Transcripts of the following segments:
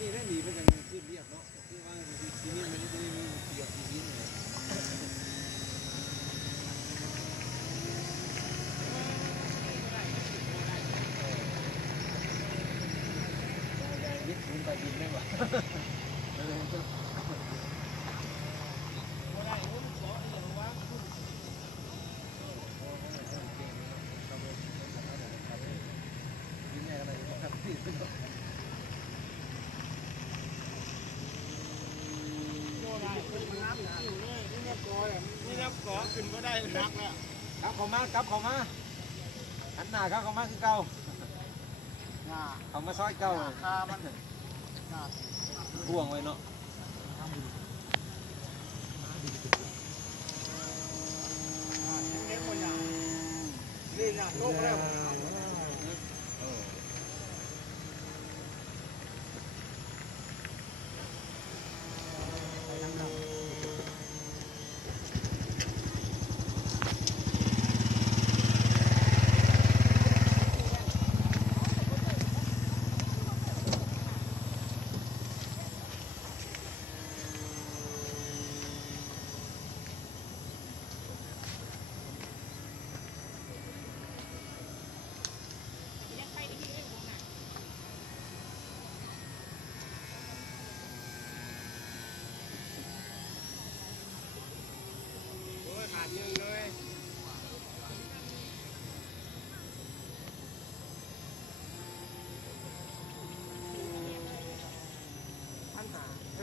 นี่ได้หนีไปกันขึ้นเรียบเนาะคือว่าทีนี้มันไม่ได้มีเกี่ยวทีนี้เลยยึดถุงไปดินได้ป่ะนี่นับก่อขึ้นก็ได้นักแล้วครับเขามาครับเขามาหันหน้าครับเขามาคือเก่าเขามาซอยเก่าห่วงไว้เนาะนี่นะโลกแล้ว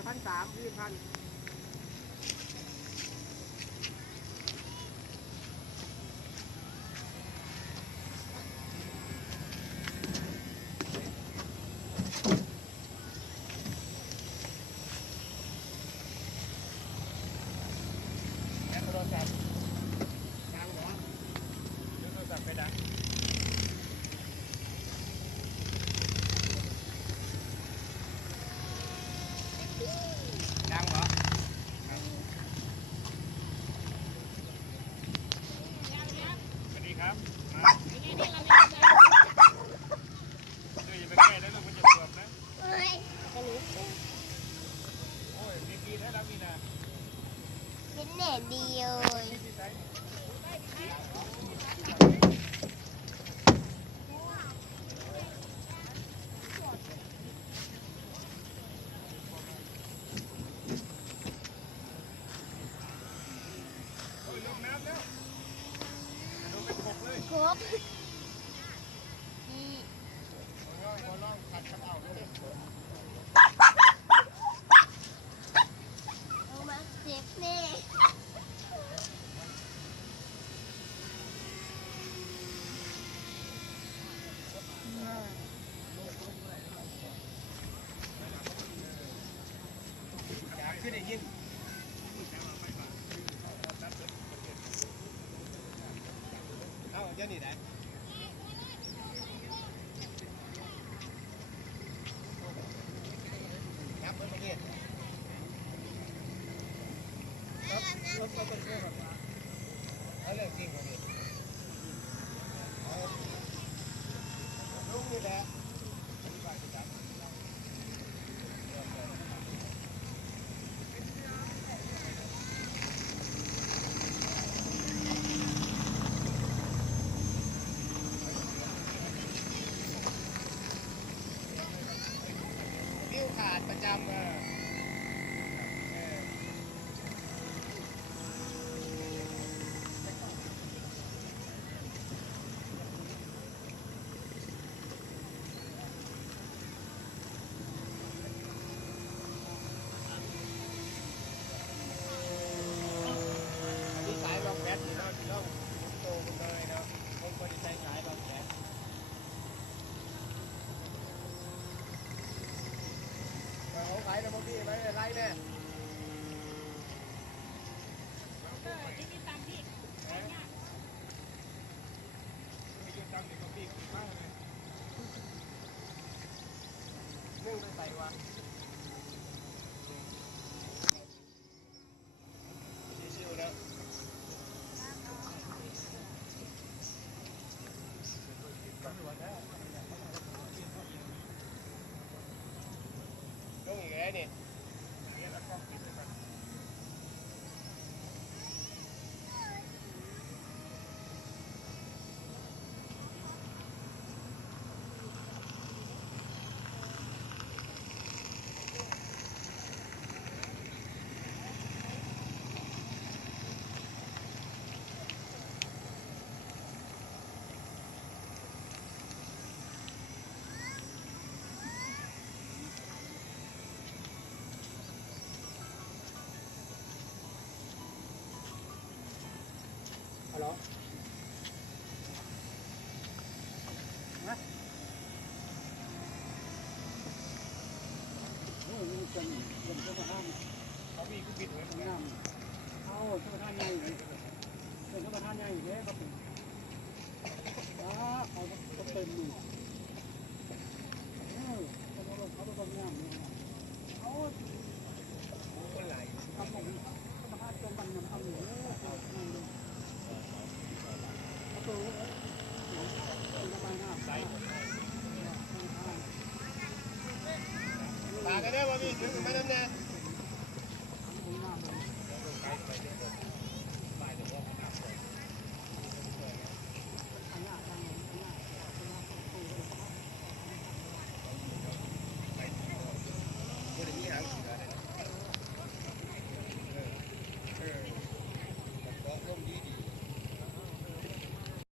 1,300 1,000ดีเลยครบเอามาเจ็บแน่ขึ้นได้ยินเอาเดี๋ยวนี้ได้ครับเพื่อนประเทศรถเป็นเรื่องแบบเอาเรื่องจริงของนี่ลุงนี่แหละขาดประจำนี่สายรองแบตนี่เนาะที่เราโตกันเลยเนาะผมก็จะใช้สายรองแบตเขาขายน้ำมันพี่ไว้ไรเนี่ยที่ตามพี่ที่ตามเด็กกับพี่มากเลยนึ่งไปใส่วะชิวๆแล้ว เขามีกูปิดไว้ตรงนี้เอาสมรทานใหญ่เลยเป็นสมรทานใหญ่เลยครับผมเขาเต็มอยู่